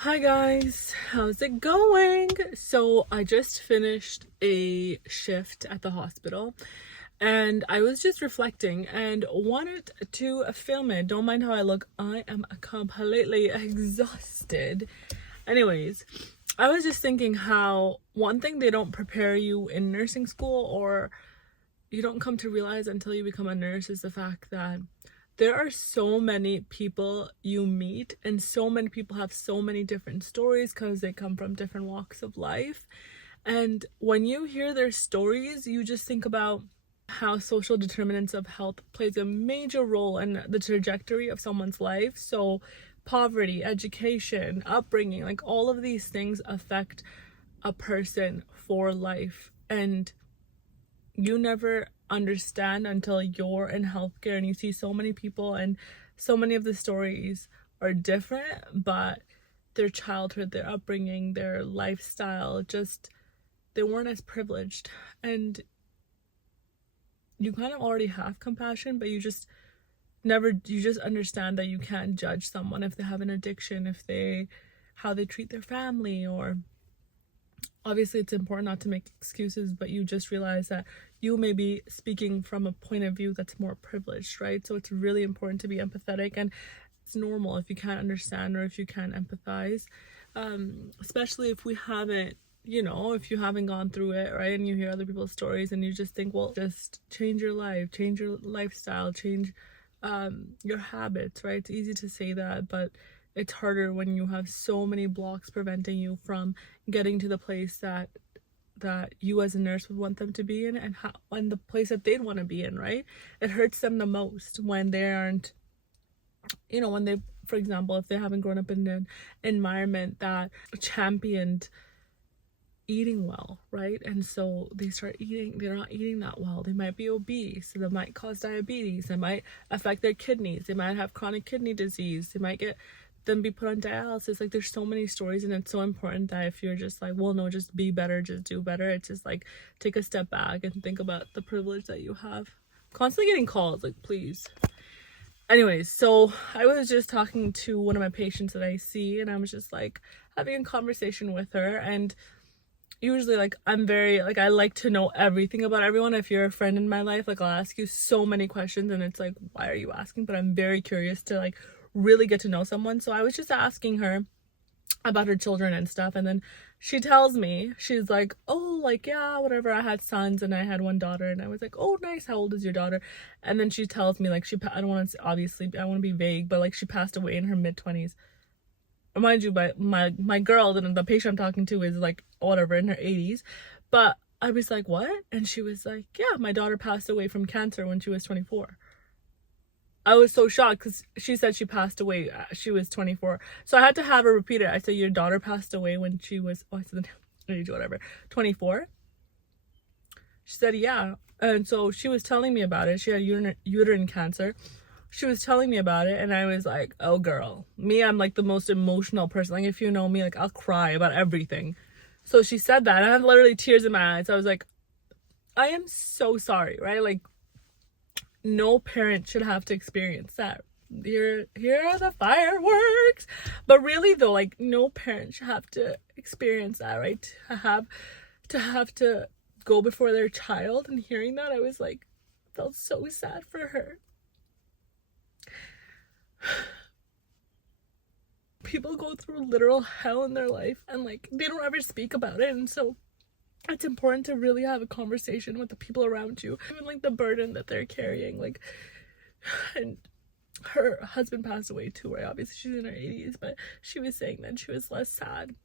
Hi guys, how's it going? So I just finished a shift at the hospital and I was just reflecting and wanted to film it. Don't mind how I look. I am completely exhausted. Anyways, I was just thinking how one thing they don't prepare you in nursing school, or you don't come to realize until you become a nurse, is the fact that there are so many people you meet, and so many people have so many different stories because they come from different walks of life. And when you hear their stories, you just think about how social determinants of health plays a major role in the trajectory of someone's life. So poverty, education, upbringing, like all of these things affect a person for life. And you never understand until you're in healthcare and you see so many people, and so many of the stories are different, but their childhood, their upbringing, their lifestyle, just they weren't as privileged. And you kind of already have compassion, but you just understand that you can't judge someone if they have an addiction, if they how they treat their family, or obviously it's important not to make excuses, but you just realize that you may be speaking from a point of view that's more privileged, right? So it's really important to be empathetic, and it's normal if you can't understand or if you can't empathize, especially if we haven't, if you haven't gone through it, right? And you hear other people's stories and you just think, well, just change your life, change your lifestyle, change your habits, right? It's easy to say that, but it's harder when you have so many blocks preventing you from getting to the place that you as a nurse would want them to be in, and the place that they'd want to be in, right? It hurts them the most when they aren't, when they, for example, if they haven't grown up in an environment that championed eating well, right? And so they start eating, they're not eating that well. They might be obese, so that might cause diabetes. It might affect their kidneys. They might have chronic kidney disease. They might get them be put on dialysis. Like, there's so many stories, and it's so important that if you're just like, well, no, just be better, just do better, it's just like, take a step back and think about the privilege that you have. Constantly getting calls, like, please. Anyways, so I was just talking to one of my patients that I see, and I was just like having a conversation with her. And usually, like, I'm very, like, I like to know everything about everyone. If you're a friend in my life, like, I'll ask you so many questions, and it's like, why are you asking? But I'm very curious to, like, really get to know someone. So I was just asking her about her children and stuff, and then she tells me, she's like, oh, like, yeah, whatever, I had sons and I had one daughter. And I was like, oh, nice, how old is your daughter? And then she tells me, like, I don't want to, obviously I want to be vague, but like, she passed away in her mid-20s. Mind you, but my girl, the patient I'm talking to, is like, whatever, in her 80s. But I was like, what? And she was like, yeah, my daughter passed away from cancer when she was 24. I was so shocked because she said she passed away, she was 24. So I had to have her repeat it. I said, your daughter passed away when she was, oh, I said the age, whatever, 24. She said, yeah. And so she was telling me about it. She had uterine cancer. She was telling me about it, and I was like, oh, girl, me, I'm like the most emotional person. Like, if you know me, like, I'll cry about everything. So she said that, and I had literally tears in my eyes. I was like, I am so sorry, right? Like, no parent should have to experience that. Here are the fireworks. But really though, like, no parent should have to experience that, right? To have to go before their child. And hearing that, I was like, felt so sad for her. People go through literal hell in their life, and like, they don't ever speak about it. And so it's important to really have a conversation with the people around you, even like the burden that they're carrying. Like, and her husband passed away too, right? Obviously she's in her 80s, but she was saying that she was less sad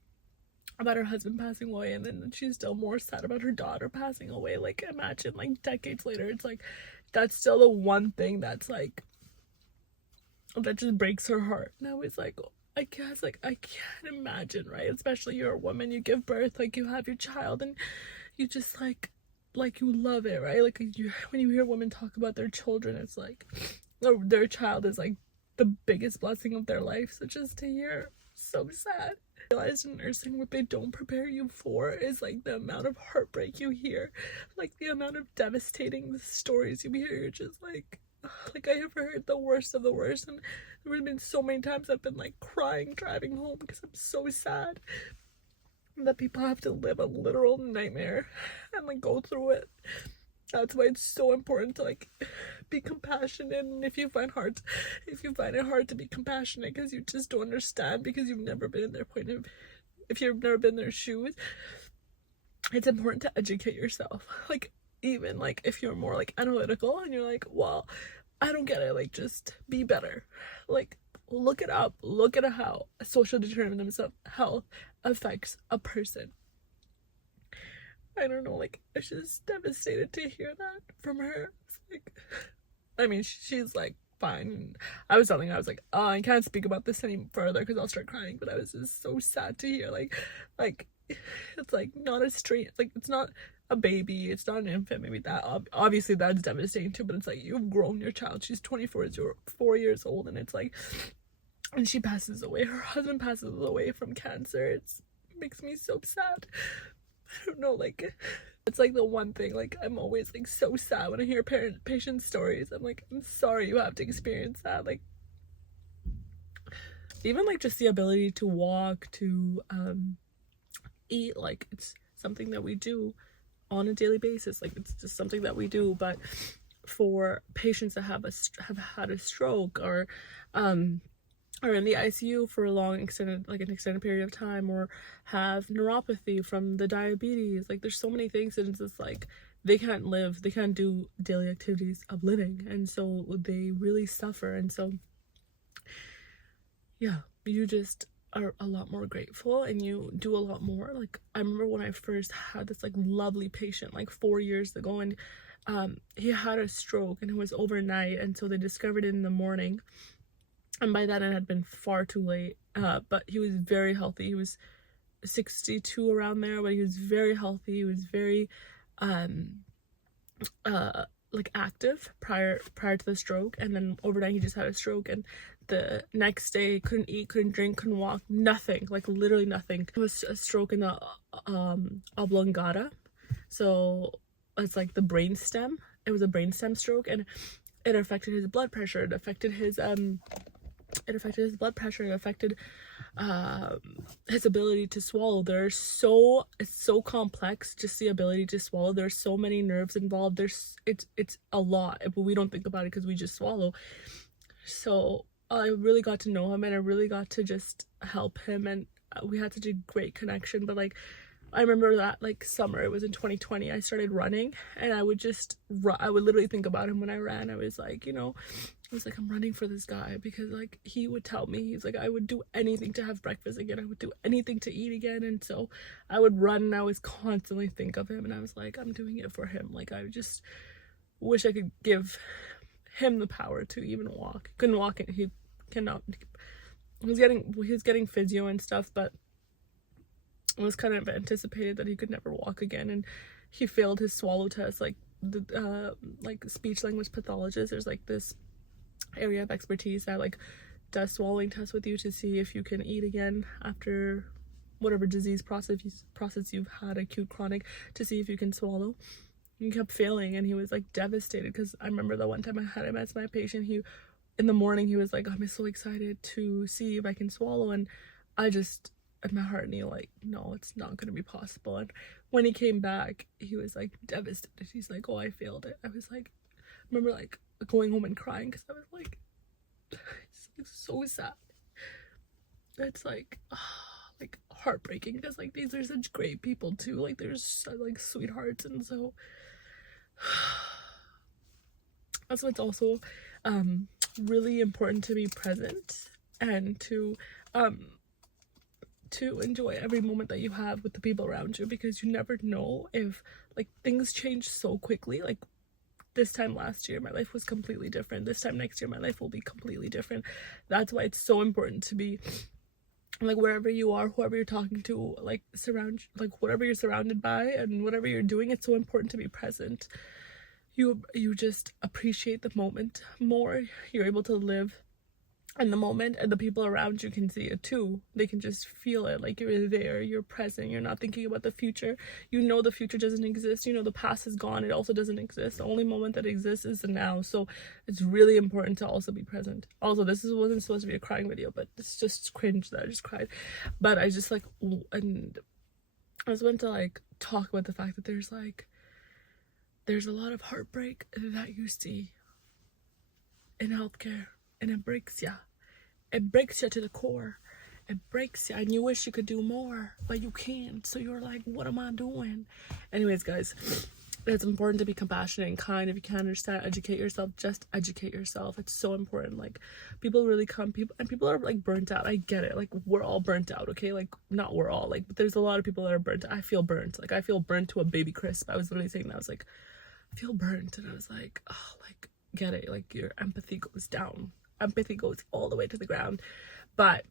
about her husband passing away, and then she's still more sad about her daughter passing away. Like, imagine, like, decades later, it's like, that's still the one thing that's like, that just breaks her heart. And I was like, I guess, like, I can't imagine, right? Especially you're a woman, you give birth, like, you have your child, and you just like you love it, right? Like, when you hear women talk about their children, it's like their child is like the biggest blessing of their life. So just to hear, so sad. I realized in nursing, what they don't prepare you for is like the amount of heartbreak you hear, like the amount of devastating stories you hear. You're just like, like I have heard the worst of the worst, and there have been so many times I've been like crying driving home because I'm so sad that people have to live a literal nightmare and like go through it. That's why it's so important to like be compassionate. And if you find it hard to be compassionate because you just don't understand, because you've never been in their point of, if you've never been in their shoes, it's important to educate yourself. Like, even like if you're more like analytical and you're like, well, I don't get it, like just be better. Like, look it up, look at how social determinants of health affects a person. I don't know, like, I was just devastated to hear that from her. It's like, I mean, she's like fine. I was telling her, I was like, oh, I can't speak about this any further because I'll start crying. But I was just so sad to hear, like it's like not a straight, like it's not a baby, it's not an infant. Maybe that obviously that's devastating too. But it's like you've grown your child. She's 4 years old, and it's like, and she passes away. Her husband passes away from cancer. It makes me so sad. I don't know, like, it's like the one thing, like, I'm always like so sad when I hear patient stories. I'm like, I'm sorry you have to experience that. Like, even like just the ability to walk, to eat, like it's something that we do on a daily basis. Like, it's just something that we do. But for patients that have had a stroke, or are in the ICU for a an extended period of time, or have neuropathy from the diabetes. Like, there's so many things, and it's just like they can't do daily activities of living, and so they really suffer. And so, yeah, you just are a lot more grateful, and you do a lot more. Like, I remember when I first had this like lovely patient like 4 years ago, and he had a stroke, and it was overnight, and so they discovered it in the morning. And by then it had been far too late, but he was very healthy. He was 62 around there, but he was very healthy. He was very like active prior to the stroke, and then overnight he just had a stroke, and the next day couldn't eat, couldn't drink, couldn't walk, nothing, like literally nothing. It was a stroke in the oblongata, so it's like the brainstem. It was a brainstem stroke, and it affected his blood pressure. It affected his blood pressure. It affected his ability to swallow. It's so complex, just the ability to swallow. There's so many nerves involved. It's a lot, but we don't think about it because we just swallow. So I really got to know him, and I really got to just help him, and we had such a great connection. But like, I remember that like summer, it was in 2020, I started running, and I would literally think about him when I ran. I was like, I was like, I'm running for this guy, because like he would tell me, he's like, I would do anything to have breakfast again, I would do anything to eat again. And so I would run, and I was constantly think of him, and I was like, I'm doing it for him. Like, I just wish I could give him the power to even walk. Couldn't walk, and he was getting physio and stuff, but it was kind of anticipated that he could never walk again, and he failed his swallow test. Like, the like speech language pathologist, there's like this area of expertise that like does swallowing tests with you to see if you can eat again after whatever disease process you've had, acute, chronic, to see if you can swallow. He kept failing, and he was like devastated, because I remember the one time I had him as my patient, in the morning he was like, I'm so excited to see if I can swallow, and I just, and my heart knew like, no, it's not going to be possible. And when he came back, he was like devastated. He's like, oh, I failed it. I was like, I remember like going home and crying, because I was like, it's like so sad. It's like heartbreaking, because like these are such great people too. Like, there's like sweethearts. And so that's why it's also really important to be present, and to enjoy every moment that you have with the people around you, because you never know if like things change so quickly. Like, this time last year my life was completely different. This time next year my life will be completely different. That's why it's so important to be like, wherever you are, whoever you're talking to, like whatever you're surrounded by and whatever you're doing, it's so important to be present. You just appreciate the moment more. You're able to live in the moment, and the people around you can see it too. They can just feel it, like you're there, you're present, you're not thinking about the future. You know the future doesn't exist, you know the past is gone, it also doesn't exist. The only moment that exists is the now. So it's really important to also be present. Also, wasn't supposed to be a crying video, but it's just cringe that I just cried. But I just like, and I just went to like talk about the fact that there's a lot of heartbreak that you see in healthcare, and it breaks you. It breaks you to the core. It breaks you, and you wish you could do more, but you can't. So you're like, what am I doing? Anyways, guys, it's important to be compassionate and kind. If you can't understand, educate yourself. Just educate yourself. It's so important. Like, people really come, people are like burnt out. I get it. Like, we're all burnt out, okay? Like, not we're all, like, but there's a lot of people that are burnt. I feel burnt. Like, I feel burnt to a baby crisp. I was literally saying that. I was like, I feel burnt. And I was like, oh, like, get it. Like, your empathy goes down. Empathy goes all the way to the ground. But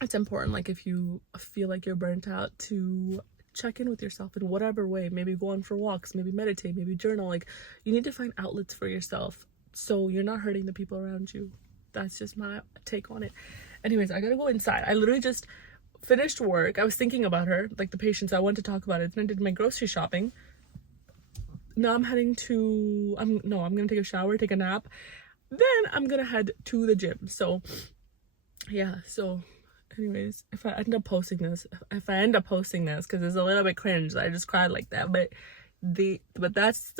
it's important, like, if you feel like you're burnt out, to check in with yourself in whatever way. Maybe go on for walks, maybe meditate, maybe journal. Like, you need to find outlets for yourself so you're not hurting the people around you. That's just my take on it. Anyways, I gotta go inside. I literally just finished work. I was thinking about her, like the patients. I wanted to talk about it. Then I did my grocery shopping. Now I'm heading to, I'm gonna take a shower, take a nap. Then I'm gonna head to the gym. So yeah, so anyways, if I end up posting this, because it's a little bit cringe, I just cried like that, but that's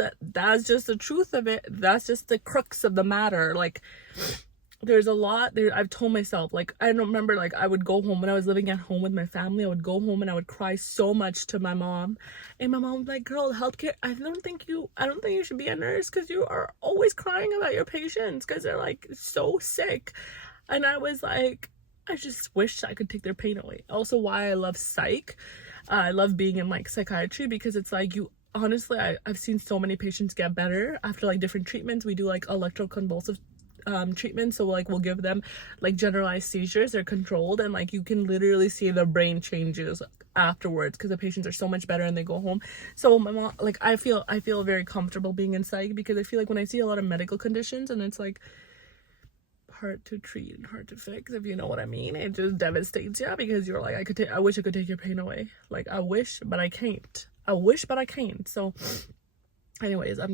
just the truth of it. That's just the crux of the matter. Like, there's a lot there. I've told myself, like, I don't remember, like, I would go home when I was living at home with my family. I would go home and I would cry so much to my mom, and my mom was like, girl, healthcare, I don't think you should be a nurse, because you are always crying about your patients because they're like so sick. And I was like, I just wish I could take their pain away. Also, why I love psych. I love being in like psychiatry, because it's like, you honestly, I've seen so many patients get better after like different treatments. We do like electroconvulsive treatment, so like we'll give them like generalized seizures. They're controlled, and like you can literally see their brain changes afterwards, because the patients are so much better and they go home. So my mom, like, I feel very comfortable being in psych, because I feel like when I see a lot of medical conditions and it's like hard to treat and hard to fix, if you know what I mean, it just devastates you, because you're like, I wish I could take your pain away. Like, I wish, but I can't. So anyways, I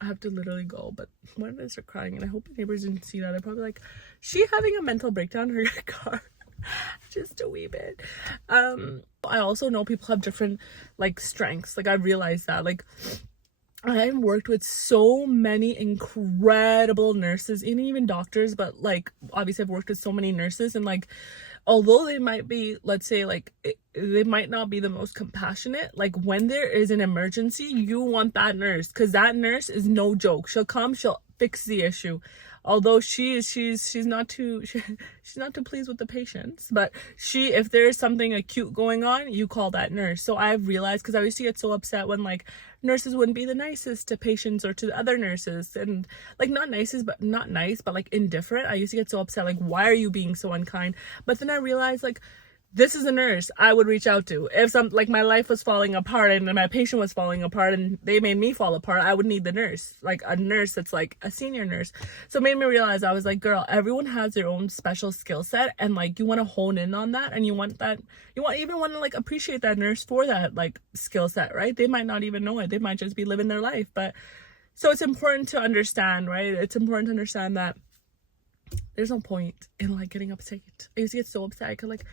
have to literally go. But when I start crying, and I hope the neighbors didn't see that, they're probably like, she having a mental breakdown in her car. Just a wee bit. I also know people have different like strengths. Like, I realized that, like, I've worked with so many incredible nurses, and even doctors, but like, obviously I've worked with so many nurses, and like, although they might be, let's say, like, they might not be the most compassionate, like, when there is an emergency, you want that nurse, because that nurse is no joke. She'll come, she'll fix the issue. Although she's not too she's not too pleased with the patients, but if there's something acute going on, you call that nurse. So I've realized, because I used to get so upset when like nurses wouldn't be the nicest to patients or to the other nurses, and like not nice, but like indifferent. I used to get so upset, like, why are you being so unkind? But then I realized, like, this is a nurse I would reach out to if like my life was falling apart and my patient was falling apart and they made me fall apart. I would need the nurse, like a nurse that's like a senior nurse. So it made me realize, I was like, girl, everyone has their own special skill set, and like, you want to hone in on that, and you want to like appreciate that nurse for that like skill set, right? They might not even know it, they might just be living their life. But so it's important to understand, right? It's important to understand that there's no point in like getting upset. I used to get so upset, because like,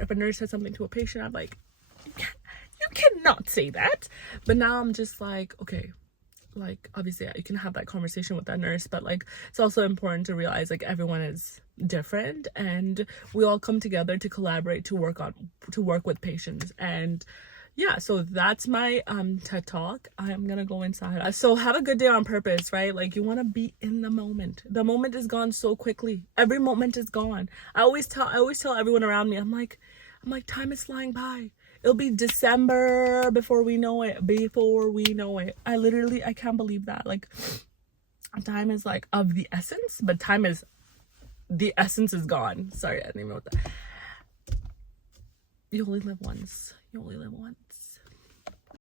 if a nurse said something to a patient, I'm like, you cannot say that. But now I'm just like, okay, like, obviously you can have that conversation with that nurse, but like, it's also important to realize, like, everyone is different, and we all come together to collaborate, to work with patients. And yeah, so that's my TED talk. I'm gonna go inside. So have a good day on purpose, right? Like, you want to be in the moment. The moment is gone so quickly. Every moment is gone. I always tell everyone around me, I'm like, time is flying by. It'll be December before we know it. I can't believe that. Like, time is like of the essence, but the essence is gone. Sorry, I didn't even know what that. You only live once.